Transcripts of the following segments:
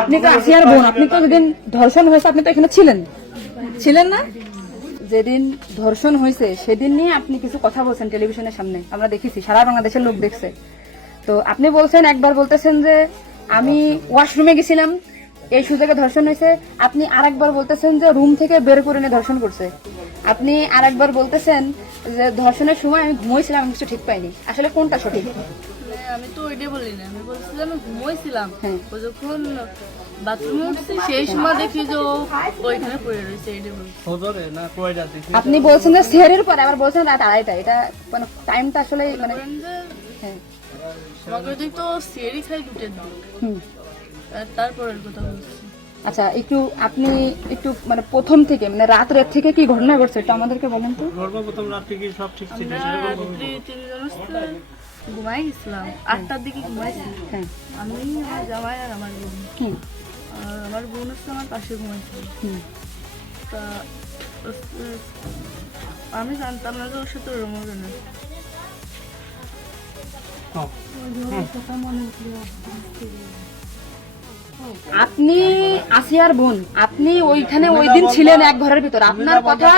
আপনি তো আসিয়ার বোন, আপনি তো যেদিন ধর্ষণ হয়েছে আপনি তো এখানে ছিলেন না? যেদিন ধর্ষণ হয়েছে সেদিন নিয়ে আপনি কিছু কথা বলছেন টেলিভিশনের সামনে, আমরা দেখেছি, সারা বাংলাদেশের লোক দেখছে। তো আপনি বলছেন, একবার বলতেছেন যে আমি ওয়াশরুমে গেছিলাম এই সুযোগে ধর্ষণ হয়েছে, আপনি আরেকবার বলতেছেন যে রুম থেকে বের করে নিয়ে ধর্ষণ করছে, আপনি আরেকবার বলতেছেন যে ধর্ষণের সময় আমি ঘুমোইছিলাম, আমি কিছু ঠিক পাইনি। আসলে কোনটা সঠিক? আমি তো ওইটাই বলি না, আমি বলছিলাম আমি ঘুমোইছিলাম, ও যখন বাথরুমে উঠছি সেই সময় দেখি যে ও ওইখানে পড়ে রয়েছে, এইটাই বলছি। আপনি বলছেন যে সেহরির পরে, আবার বলছেন রাত 2:30, এটা মানে টাইমটা আসলে মানে হ্যাঁ আমাকে দেখি তো সিয়ারি খাই 2টার দিক, তারপরের কথা বলছি। আচ্ছা, আপনি একটু মানে প্রথম থেকে মানে রাত থেকে কি ঘটনা ঘটছে একটু আমাদেরকে বলেন তো। প্রথম রাত থেকে সব ঠিক ছিল, ঘুমাই গেছিলাম 8টার দিকে ঘুমাইছি। হ্যাঁ, আমি আমার জামাই আর আমার বোন, আর আমার বোন হচ্ছে আমার পাশে ঘুমাইছিল। তা আমি জানতাম না যে ওর সাথে ওরম হবে না। আপনি আসিয়ার বোন, আপনি ওইখানে ওই দিন ছিলেন এক ঘরের ভিতর, আপনার কথা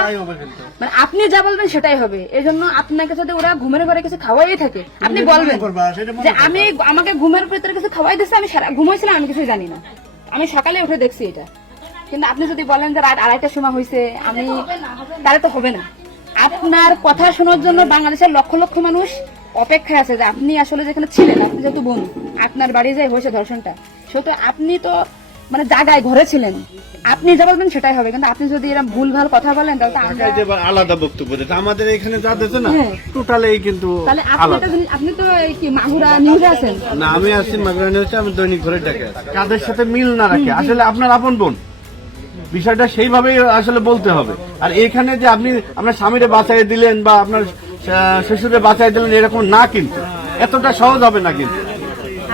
মানে আপনি যা বলবেন সেটাই হবে। এই জন্য আপনাকে যদি ওরা ঘুমের ঘরে কিছু খাওয়াই থাকে আপনি বলবেন যে আমাকে ঘুমের ভিতরে কিছু খাওয়াই দিচ্ছে, আমি ঘুমাইছিলাম, আমি কিছু জানি না, আমি সকালে উঠে দেখছি এটা। কিন্তু আপনি যদি বলেন যে রাত 2:30টার সময় হয়েছে, আমি তাহলে তো হবে না। আপনার কথা শোনার জন্য বাংলাদেশের লক্ষ লক্ষ মানুষ অপেক্ষায় আছে যে আপনি আসলে যেখানে ছিলেন, আপনি যেহেতু বোন, আপনার বাড়ি যে হয়েছে ধর্ষণটা, সেহেতু আপনি তো মানে জায়গায় ঘরে ছিলেন, আপনি যা বলবেন সেটাই হবে। কিন্তু আপনি যদি এরকম ভুলভাল কথা বলেন তাহলে তো আমরা আলাদা বক্তব্য দিতে, আমাদের এখানে যা দিচ্ছে না টোটালি কিন্তু তাহলে আপনি তো এই কি মাগুরা নিউজে আছেন না, আমি আছি মাগুরা নিউজে, আমি দৈনিক ঘরে ডাকে কাদের সাথে মিল না রাখে আসলে আপনার আপন বোন, বিষয়টা সেইভাবেই আসলে বলতে হবে। আর এখানে যে আপনি আপনার স্বামীরে বাঁচাই দিলেন বা আপনার শ্বশুরে বাঁচাই দিলেন এরকম না, কিন্তু এতটা সহজ হবে না। কিন্তু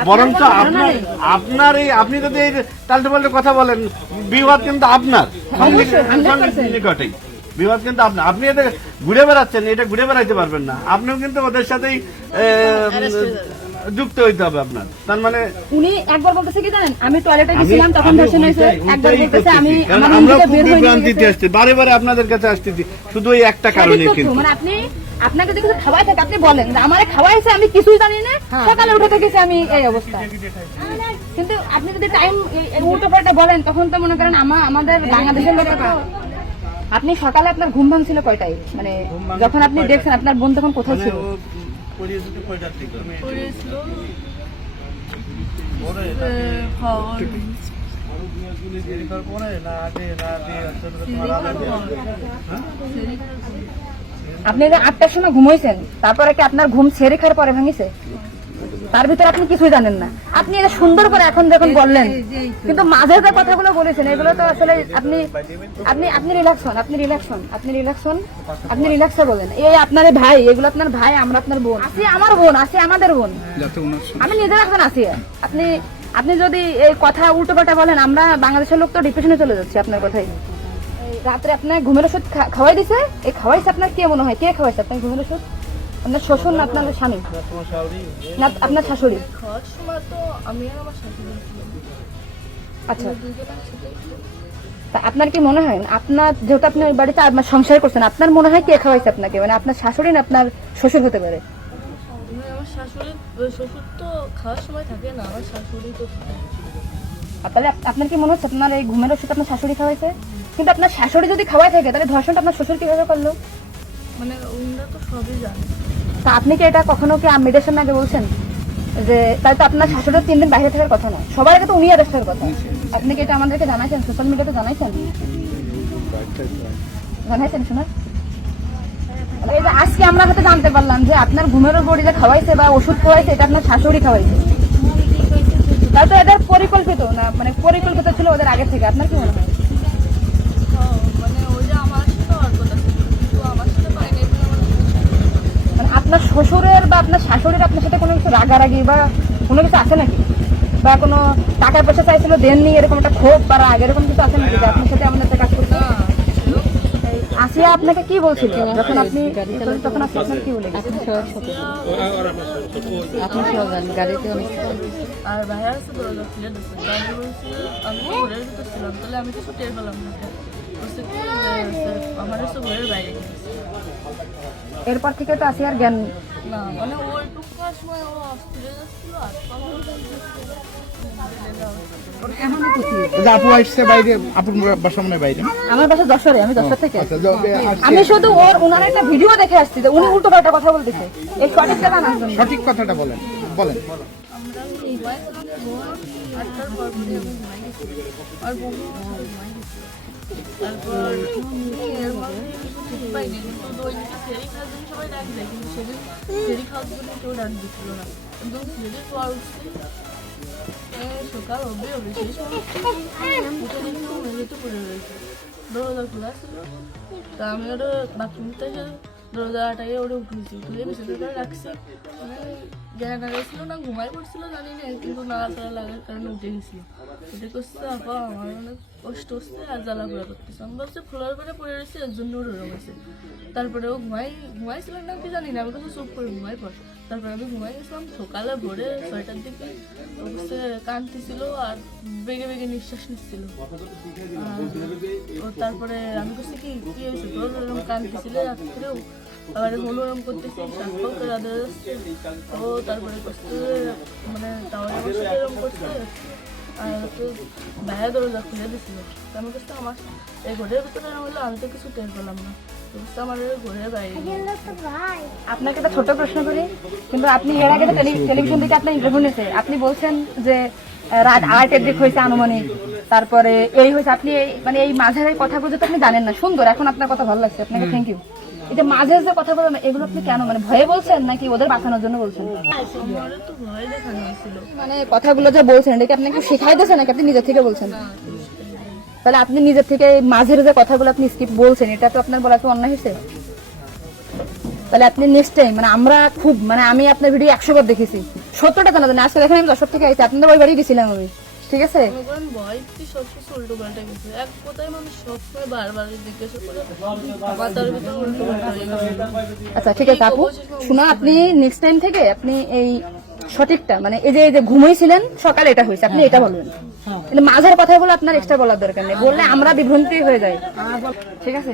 বরঞ্চ আপনার এই আপনি যদি এই টাল্টে পাল্টে কথা বলেন, বিবাদ কিন্তু আপনার নিকটেই, বিবাদ কিন্তু আপনার। আপনি এদের ঘুরে বেড়াচ্ছেন, এটা ঘুরে বেড়াইতে পারবেন না, আপনিও কিন্তু ওদের সাথেই যুক্ত হইতে হবে আপনার। তার মানে উনি একবার বলতেছে কি জানেন, আমি টয়লেটে গেছিলাম তখন ধর্ষণ হয়েছে, একবার বলতেছে আমি আমার রুম আমরা থেকে বের হয়ে বিভ্রান্তিতে আসছি, বারে বারে আপনাদের কাছে আসতেছি শুধু এই একটা কারণে। কিন্তু মানে আপনাকে যদি কিছু খাওয়াই থাকে আপনি বলেন যে আমারে খাওয়াইছে, আমি কিছুই জানি না, সকালে উঠে দেখেছি আমি এই অবস্থা। কিন্তু আপনি যদি টাইম উল্টো পাল্টা বলেন তখন তো মনে করেন আমাদের বাংলাদেশের লোকের তো, আপনি সকালে আপনার ঘুম ভাঙছিল কয়টায়, মানে যখন আপনি দেখছেন আপনার বোন তখন কোথায় ছিল? আপনি যে 8টার সময় ঘুমাইছেন, তারপরে কি আপনার ঘুম ছেড়ে খাওয়ার পরে ভাঙিছে? তার ভিতরে আপনি কিছুই জানেন না। আপনি এটা সুন্দর করে এখন যখন বললেন, কিন্তু মাঝে যে কথাগুলো বলেছেন এগুলো তো আসলে আপনি রিল্যাক্স হন, আপনি রিল্যাক্সে বলেন। এই আপনার ভাই, এগুলো আপনার ভাই, আমরা আপনার বোন, আসি আমার বোন, আসি আমাদের বোন, আমি নিজের এখন আসি। আপনি যদি এই কথা উল্টো পাল্টা বলেন, আমরা বাংলাদেশের লোক তো ডিপ্রেশনে চলে যাচ্ছি আপনার কথাই। রাত্রে আপনার ঘুমের ওষুধ খাওয়াই দিছে, এই খাওয়াইছে আপনার কে মনে হয়, কে খাওয়াইছে আপনার ঘুমের ওষুধ? আপনার শ্বশুর না আপনার স্বামী না আপনার শাশুড়ি? খাওয়ার সময় তো আমি আর আমার শাশুড়ি ছিলাম। আচ্ছা, তা আপনার কি মনে হয়, আপনার যেহেতু আপনি ওই বাড়িতে আপনার সংসার করছেন, আপনার মনে হয় কে খাওয়াইছে আপনাকে, মানে আপনার শাশুড়ি না আপনার শ্বশুর হতে পারে? আমার শাশুড়ি, শ্বশুর তো খাওয়ার সময় থাকে না, আমার শাশুড়ি তো থাকে। তাহলে আপনার কি মনে হচ্ছে আপনার এই ঘুমের ওষুধ আপনার শাশুড়ি খাওয়াইছে? কিন্তু আপনার শাশুড়ি যদি খাওয়াই থাকে তাহলে ধর্ষণটা আপনার শ্বশুর কিভাবে করলো? মানে ওনারা তো সবই জানে। তা আপনি কি এটা কখনো কি মেয়েদের সামনে আগে বলছেন যে তাই তো আপনার শাশুড়ির 3 দিন বাইরে থাকার কথা নয়, সবার আগে তো উনি আরেস্ট হওয়ার কথা? আপনি কি এটা আমাদেরকে জানাইছেন, সোশ্যাল মিডিয়াতে জানাইছেন শোনা? এই যে আজকে আমরা হয়তো জানতে পারলাম যে আপনার ঘুমের বড়ি যে খাওয়াইছে বা ওষুধ খাওয়াইছে এটা আপনার শাশুড়ি খাওয়াইছে, তাই তো এদের পরিকল্পিত না, মানে পরিকল্পিত ছিল ওদের আগে থেকে। আপনার কি মনে হয়? মানে ওই যে আমার সাথে আর কথা ছিল, কিন্তু আমার সাথে পাইনি। মানে আপনার শ্বশুরের বা আপনার শাশুড়ির আপনার সাথে কোনো কিছু রাগারাগি বা কোনো কিছু আছে নাকি, বা কোনো টাকা পয়সা চাইছিল দেননি, এরকম একটা ক্ষোভ বা রাগ এরকম কিছু আছে নাকি যে আপনার সাথে আমাদের কাজ করতে? আসিয়া আপনাকে কি বলছিল যখন আপনি তখন আপনি আপনাকে কি বলে আপনি সব ছোট আপনি সব জানেন গাড়িতে অনেক আর ভাইয়া আছে দরজা খুলে দিচ্ছে আমি বলছি আমি তো ঘরের ভিতর ছিলাম তাহলে আমি কিছু টের পেলাম না বলছে কি আমার হচ্ছে ঘরের বাইরে গেছে এরপর থেকে তো আসিয়ার জ্ঞান না মানে ওইটুকুর সময় ও অস্থির হয়ে যাচ্ছিল আর আপু আসছে বাইরে, আপুর বাসা মনে হয় বাইরে। আমার বাসা যশোরে, আমি যশোর থেকে আচ্ছা, আমি শুধু ওনার একটা ভিডিও দেখে আসছি যে উনি উল্টো পাল্টা কথা বলতেছে এই সঠিকটা জানার জন্য। সঠিক কথাটা বলেন বলেন। আমরা ঘুমাইছিলাম ভোর 8টার পর পরে আমি ঘুমাই গেছি আর বহু ঘুমাই গেছি তারপর এর মধ্যে কিছু ঠিক পাইনি কিন্তু দৈনিক সেরি খাওয়ার জন্য সবাই ডাক দেয় কিন্তু সেদিন সেরি খাওয়ার জন্য কেউ ডাক দিচ্ছিল না কিন্তু সেরি পর উঠছি সকাল হবে হবে সেই সময় উঠে দেখি ও মেঝেতে পড়ে রয়েছে দরজা খোলা ছিল তা আমি ওটা বাথরুমতে দরজাটাকে ওটা উঠেছি উঠে বিছানাটা রাখছি মানে জ্ঞান হারাইছিল না ঘুমাই পড়ছিল জানি না কিন্তু নাড়াচাড়া লাগার কারণে উঠে গেছিল উঠে করছে আপা আমার অনেক কষ্ট হচ্ছে আর জ্বালা পোড়া করতেছে আমি বলছে ফ্লোর করে পড়ে রয়েছে এর জন্য ওরকম হয়েছে তারপরে ও ঘুমাইছিল না কি জানি না আমি কাছে চুপ করে ঘুমাই পড় তারপরে আমি ঘুমাই গেছিলাম সকালে ভোরে 6টার দিকে অবশ্যই কাঁদতেছিল আর বেগে বেগে নিঃশ্বাস নিচ্ছিল ও তারপরে আমি বলছি কি হয়েছে তোর এরকম কাঁদতেছিল রাত্রেও আবার মনোরম করতেছি শ্বাস করে রাধা যাচ্ছে ও তারপরে করতে মানে তাও আমার সাথে এরকম করছে আর তো বাইরে দরজা খুলে দিছিল আমি বলছি আমার এই ঘরের ভিতরে না হলে আমি তো কিছু টের পেলাম না আমার ঘরের বাইরে আপনাকে একটা ছোট প্রশ্ন করি কিন্তু আপনি এর আগে টেলিভিশন থেকে আপনার ইন্টারভিউ নিয়েছে আপনি বলছেন যে রাত 8-এর দিক হয়েছে আনুমানিক তারপরে এই হয়েছে আপনি মানে এই মাঝের এই কথাগুলো তো আপনি জানেন না সুন্দর এখন আপনার কথা ভালো লাগছে আপনাকে থ্যাংক ইউ এই যে মাঝের যে কথা বলেন এগুলো আপনি কেন মানে ভয়ে বলছেন নাকি ওদের বাঁচানোর জন্য বলছেন আমার তো ভয় দেখানো হয়েছিল মানে কথাগুলো যে বলছেন এটা কি আপনাকে শেখাই দিয়েছে নাকি আপনি নিজের থেকে বলছেন তাহলে আপনি নিজের থেকে মাঝের যে কথাগুলো আপনি স্কিপ বলছেন এটা তো আপনার বলা কি অন্যায় হয়েছে তাহলে আপনি নেক্সট টাইম মানে আমরা খুব মানে আমি আপনার ভিডিও 100 বার দেখেছি সত্যটা জানা জানি আজকে দেখেন আমি 10 থেকে আইছি আপনাদের ওই বাড়ি গেছিলাম আমি ঠিক আছে ভয় কি সবকিছু উল্টো পাল্টা গেছে এক কথায় মানুষ সবসময় বারবার জিজ্ঞাসা করে মাথার ভিতরে উল্টো পাল্টা হয়ে গেছে আচ্ছা ঠিক আছে আপু শুনো আপনি নেক্সট টাইম থেকে আপনি এই সঠিকটা মানে এই যে ঘুমাইছিলেন সকালে এটা হয়েছে আপনি এটা বলবেন কিন্তু মাঝের কথাগুলো আপনার এক্সট্রা বলার দরকার নেই বললে আমরা বিভ্রান্তি হয়ে যাই ঠিক আছে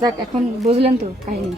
যাক এখন বুঝলেন তো কাহিনী